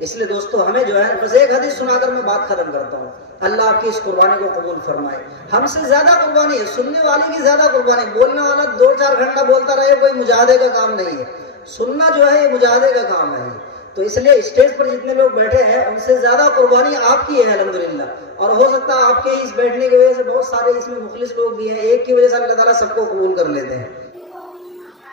اس لیے دوستو ہمیں جو ہے بس ایک حدیث سنا کر میں بات ختم کرتا ہوں. اللہ آپ کی اس قربانی کو قبول فرمائے. ہم سے زیادہ قربانی ہے سننے والے کی، زیادہ قربانی. بولنے والا 2-4 گھنٹہ بولتا رہے کوئی مجاہدے کا کام نہیں ہے. سننا جو ہے یہ مجاہدے کا کام ہے. تو اس لیے اسٹیج پر جتنے لوگ بیٹھے ہیں ان سے زیادہ قربانی آپ کی ہے الحمدللہ. اور ہو سکتا ہے آپ کے اس بیٹھنے کی وجہ سے بہت سارے اس میں مخلص لوگ بھی ہیں. ایک کی وجہ سے اللہ تعالیٰ سب کو قبول کر لیتے ہیں.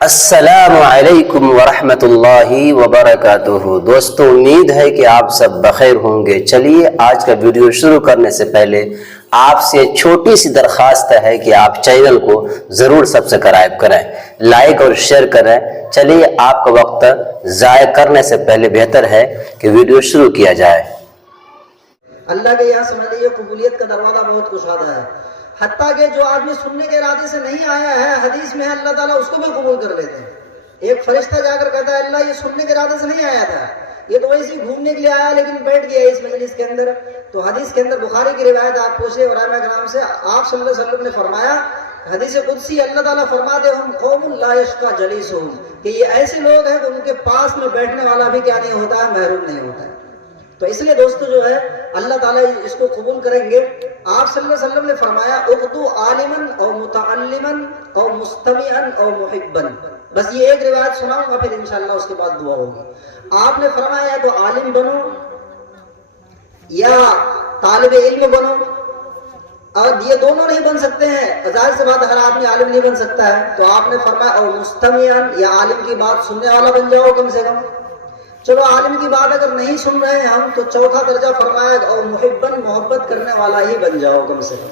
السلام علیکم ورحمۃ اللہ وبرکاتہ. دوستو امید ہے کہ آپ سب بخیر ہوں گے. چلیے آج کا ویڈیو شروع کرنے سے پہلے آپ سے چھوٹی سی درخواست ہے کہ آپ چینل کو ضرور سبسکرائب کریں، لائک اور شیئر کریں. چلیے آپ کا وقت ضائع کرنے سے پہلے بہتر ہے کہ ویڈیو شروع کیا جائے. اللہ کے یہاں سمجھ لیجیے قبولیت کا دروازہ بہت کشادہ ہے. حتیٰ کہ جو آدمی سننے کے ارادے سے نہیں آیا ہے حدیث میں اللہ تعالیٰ اس کو بھی قبول کر لیتے ہیں. ایک فرشتہ جا کر کہتا ہے اللہ یہ سننے کے ارادے سے نہیں آیا تھا، یہ تو ویسے گھومنے کے لیے آیا لیکن بیٹھ گیا اس مجلس کے اندر. تو حدیث کے اندر بخاری کی روایت آپ پوچھے اور کے نام سے آپ صلی اللہ علیہ وسلم نے فرمایا، حدیث قدسی اللہ تعالیٰ فرماتے ہم قوم لا یشقی جلیسہم، کہ یہ ایسے لوگ ہیں کہ ان کے پاس میں بیٹھنے والا بھی کیا نہیں ہوتا ہے، محروم نہیں ہوتا ہے. تو اس لیے دوستو جو ہے اللہ تعالیٰ اس کو قبول کریں گے. آپ صلی اللہ علیہ وسلم نے فرمایا اغدو عالما او متعلما او مستمعا او محبا. بس یہ ایک روایت سناؤں گا پھر انشاءاللہ اس کے بعد دعا ہوگی. آپ نے فرمایا یا تو عالم بنو یا طالب علم بنو، اور یہ دونوں نہیں بن سکتے ہیں. ظاہر سی بات ہر آدمی عالم نہیں بن سکتا ہے. تو آپ نے فرمایا او مستمعا، یا عالم کی بات سننے والا بن جاؤ کم سے کم. چلو عالم کی بات اگر نہیں سن رہے ہیں ہم تو چوتھا درجہ فرمایا اور محبن، محبت کرنے والا ہی بن جاؤ کم سے کم.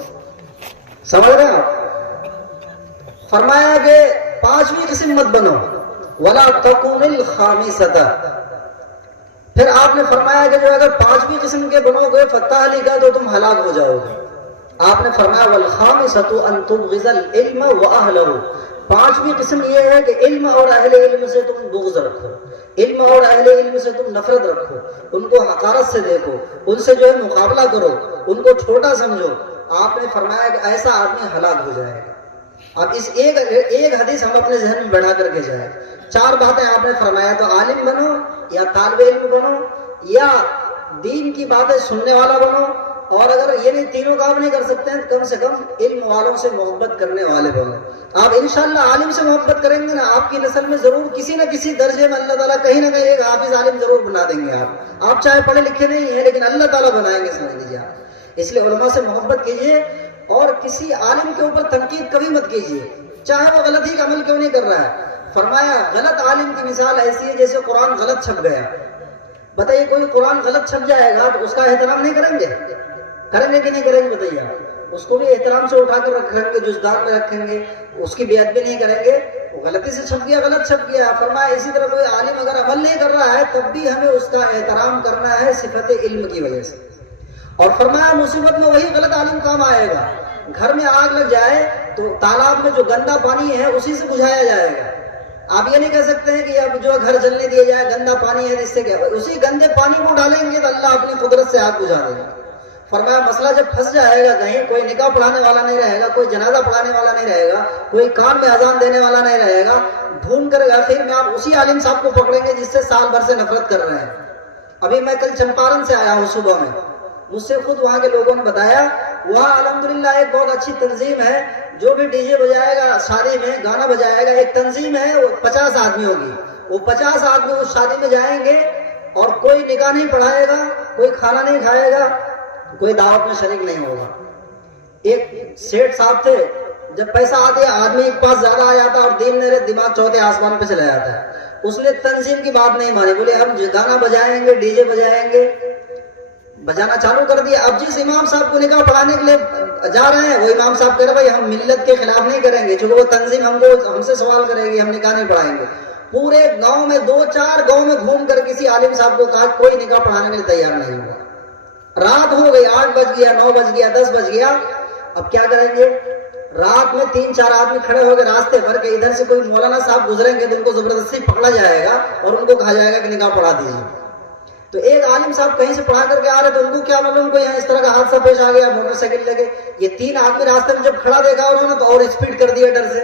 سمجھ رہے ہیں آپ؟ فرمایا کہ 5ویں قسم مت بنو ولا تکون الخامسۃ. پھر آپ نے فرمایا کہ جو اگر 5ویں قسم کے بنو گے فتہلک تو تم ہلاک ہو جاؤ گے. آپ نے فرمایا والخامسۃ ان تبغض العلم واہلہ. 5ویں قسم یہ ہے کہ علم اور اہل علم سے تم بغض رکھو، علم اور اہل علم سے تم نفرت رکھو، ان کو حقارت سے دیکھو، ان سے جو ہے مقابلہ کرو، ان کو چھوٹا سمجھو. آپ نے فرمایا کہ ایسا آدمی ہلاک ہو جائے گا. اب اس ایک حدیث ہم اپنے ذہن میں بڑھا کر کے جائیں. 4 باتیں آپ نے فرمایا تو عالم بنو یا طالب علم بنو یا دین کی باتیں سننے والا بنو، اور اگر یہ نہیں تینوں کام نہیں کر سکتے ہیں تو کم سے کم علم والوں سے محبت کرنے والے بنو. آپ انشاءاللہ عالم سے محبت کریں گے نا آپ کی نسل میں ضرور کسی نہ کسی درجے میں اللہ تعالیٰ کہیں نہ کہیں ایک حافظ عالم ضرور بنا دیں گے. آپ چاہے پڑھے لکھے نہیں ہیں لیکن اللہ تعالیٰ بنائیں گے، سمجھ لیجیے آپ. اس لیے علماء سے محبت کیجیے اور کسی عالم کے اوپر تنقید کبھی مت کیجیے چاہے وہ غلط ہی کا عمل کیوں نہیں کر رہا ہے. فرمایا غلط عالم کی مثال ایسی ہے جیسے قرآن غلط چھپ گیا. بتائیے کوئی قرآن غلط چھپ جائے گا تو اس کا احترام نہیں کریں گے؟ کریں گے کہ نہیں کریں گے بتائیے آپ؟ اس کو بھی احترام سے اٹھا کر رکھیں گے، جزدان میں رکھیں گے، اس کی بے ادبی نہیں کریں گے. وہ غلطی سے چھپ گیا، غلط چھپ گیا. فرمایا اسی طرح کوئی عالم اگر عمل نہیں کر رہا ہے تب بھی ہمیں اس کا احترام کرنا ہے صفت علم کی وجہ سے. اور فرمایا مصیبت میں وہی غلط عالم کام آئے گا. گھر میں آگ لگ جائے تو تالاب میں جو گندا پانی ہے اسی سے بجھایا جائے گا. آپ یہ نہیں کہہ سکتے ہیں کہ اب جو گھر جلنے دیا جائے، گندا پانی ہے اس سے کیا، اسی گندے پانی کو ڈالیں گے تو اللہ اپنی قدرت سے آگ بجھا دے گا. فرمایا مسئلہ جب پھنس جائے گا کہیں، کوئی نکاح پڑھانے والا نہیں رہے گا، کوئی جنازہ پڑھانے والا نہیں رہے گا، کوئی کام میں اذان دینے والا نہیں رہے گا، ڈھونڈ کر آخر میں آپ اسی عالم صاحب کو پکڑیں گے جس سے سال بھر سے نفرت کر رہے ہیں. ابھی میں کل چمپارن سے آیا ہوں صبح میں، مجھ سے خود وہاں کے لوگوں نے بتایا وہاں الحمدللہ ایک بہت اچھی تنظیم ہے. جو بھی ڈی جے بجائے گا شادی میں، گانا بجائے گا، ایک تنظیم ہے، وہ 50 آدمی ہوگی. وہ 50 آدمی اس شادی میں جائیں گے اور کوئی نکاح نہیں پڑھائے گا، کوئی کھانا نہیں کھائے گا، کوئی دعوت میں شریک نہیں ہوگا. ایک سیٹ صاحب تھے، جب پیسہ آتے آدمی کے پاس زیادہ آ جاتا اور دین میرے دماغ چوتھے آسمان پہ چلا جاتا ہے. اس نے تنظیم کی بات نہیں مانی، بولے ہم گانا بجائیں گے، ڈی جے بجائیں گے. بجانا چالو کر دیا. اب جس امام صاحب کو نکاح پڑھانے کے لیے جا رہے ہیں وہ امام صاحب کہہ رہے بھائی ہم ملت کے خلاف نہیں کریں گے، چونکہ وہ تنظیم ہم سے سوال کرے گی، ہم نکاح نہیں پڑھائیں گے. پورے گاؤں میں 2-4 گاؤں میں گھوم کر کسی عالم صاحب کو کہا کوئی نکاح پڑھانے کے لیے تیار نہیں ہوا. رات ہو گئی، 8 بج گیا، 9 بج گیا، 10 بج گیا. اب کیا کریں گے؟ رات میں 3-4 آدمی کھڑے ہو گئے راستے پر کہ ادھر سے کوئی مولانا صاحب گزریں گے تو ان کو زبردستی پکڑا جائے گا اور ان کو کہا جائے گا کہ نکاح پڑھا دیجیے. تو ایک عالم صاحب کہیں سے پڑھا کر کے آ رہے تو ان کو کیا معلوم کو یہاں اس طرح کا حادثہ پیش آ گیا، موٹر سائیکل لگے. یہ 3 آدمی راستے میں جب کھڑا دیکھا انہوں نے تو اور اسپیڈ کر دیا ڈر سے.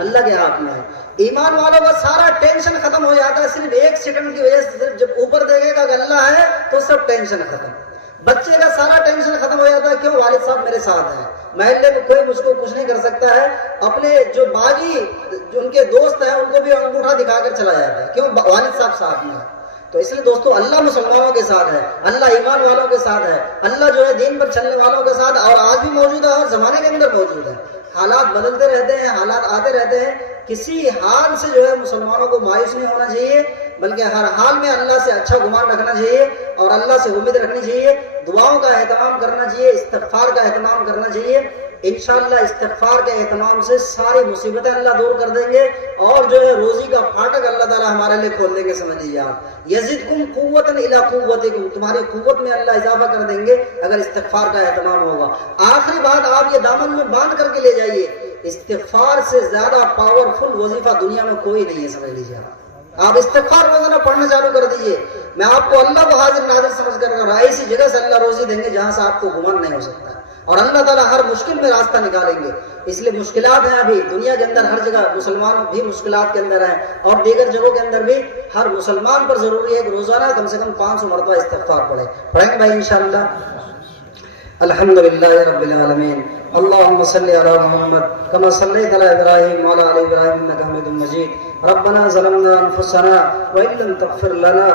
اللہ کے ہاتھ میں ہے. ایمان والوں کا سارا ٹینشن ختم ہو جاتا ہے صرف ایک سیکنڈ کی وجہ سے. صرف جب اوپر دیکھے گا کہ اللہ ہے تو سب ٹینشن ختم. بچے کا سارا ٹینشن ختم ہو جاتا ہے, کیوں؟ والد صاحب میرے ساتھ ہیں, محلے میں کوئی مجھ کو کچھ نہیں کر سکتا ہے. اپنے جو باغی جو ان کے دوست ہیں ان کو بھی انگوٹھا دکھا کر چلا جاتا ہے, کیوں؟ والد صاحب ساتھ میں ہے. تو اس لیے دوستو اللہ مسلمانوں کے ساتھ ہے, اللہ ایمان والوں کے ساتھ ہے, اللہ جو ہے دین پر چلنے والوں کے ساتھ, اور آج بھی موجود ہے اور زمانے کے اندر موجود ہے. حالات بدلتے رہتے ہیں, حالات آتے رہتے ہیں. کسی حال سے جو ہے مسلمانوں کو مایوس نہیں ہونا چاہیے, بلکہ ہر حال میں اللہ سے اچھا گمان رکھنا چاہیے اور اللہ سے امید رکھنی چاہیے. دعاؤں کا اہتمام کرنا چاہیے, استغفار کا اہتمام کرنا چاہیے. انشاءاللہ استغفار کے اہتمام سے ساری مصیبتیں اللہ دور کر دیں گے, اور جو ہے روزی کا پھاٹک اللہ تعالیٰ ہمارے لیے کھول دیں گے. سمجھ لیجیے آپ, یزدکم قوتاً الی قوتکم, تمہاری قوت میں اللہ اضافہ کر دیں گے اگر استغفار کا اہتمام ہوگا. آخری بات آپ یہ دامن میں باندھ کر کے لے جائیے, استغفار سے زیادہ پاورفل وظیفہ دنیا میں کوئی نہیں ہے. سمجھ لیجیے آپ استغفار روزانہ پڑھنا چالو کر دیجئے. میں آپ کو اللہ کو حاضر ناظر سمجھ کر ایسی جگہ سے اللہ روزی دیں گے جہاں سے آپ کو گمان نہیں ہو سکتا, اور اللہ تعالیٰ ہر مشکل میں راستہ نکالیں گے. اس لیے مشکلات ہیں ابھی دنیا کے اندر, ہر جگہ مسلمان بھی مشکلات کے اندر ہیں, اور دیگر جگہوں کے اندر بھی. ہر مسلمان پر ضروری ہے کہ روزانہ کم سے کم 500 مرتبہ استغفار پڑھیں گے بھائی انشاءاللہ. الحمدللہ رب العالمین. اللهم صل على محمد كما صليت على ابراهيم وعلى ال ابراهيم انك حميد مجيد. ربنا ظلمنا انفسنا وان لم تغفر لنا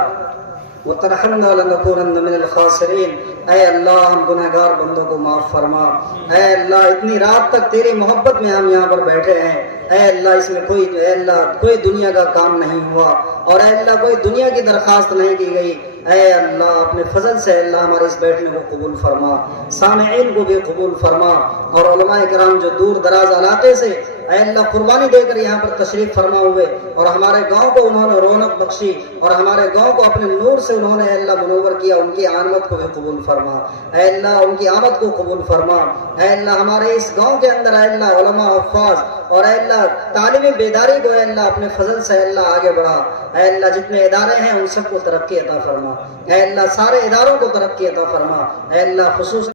وترحمنا لنكونن من الخاسرین. اے اللہ ہم گنہگار بندوں کو معاف فرما. اے اللہ اتنی رات تک تیری محبت میں ہم یہاں پر بیٹھے ہیں, اے اللہ اس میں اے اللہ کوئی دنیا کا کام نہیں ہوا, اور اے اللہ کوئی دنیا کی درخواست نہیں کی گئی. اے اللہ اپنے فضل سے اللہ ہمارے اس بیٹھنے کو قبول فرما, سامعین کو بھی قبول فرما, اور علماء کرام جو دور دراز علاقے سے اے اللہ قربانی دے کر یہاں پر تشریف فرما ہوئے, اور ہمارے گاؤں کو انہوں نے رونق بخشی, اور ہمارے گاؤں کو اپنے نور سے انہوں نے اے اللہ منور کیا, ان کی آمد کو بھی قبول فرما. اے اللہ ان کی آمد کو قبول فرما. اے اللہ ہمارے اس گاؤں کے اندر اے اللہ علماء حفاظ اور اے اللہ تعلیم بیداری کو اے اللہ اپنے فضل سے اے اللہ آگے بڑھا. اے اللہ جتنے ادارے ہیں ان سب کو ترقی عطا فرما. اے اللہ سارے اداروں کو ترقی عطا فرما. اے اللہ خصوص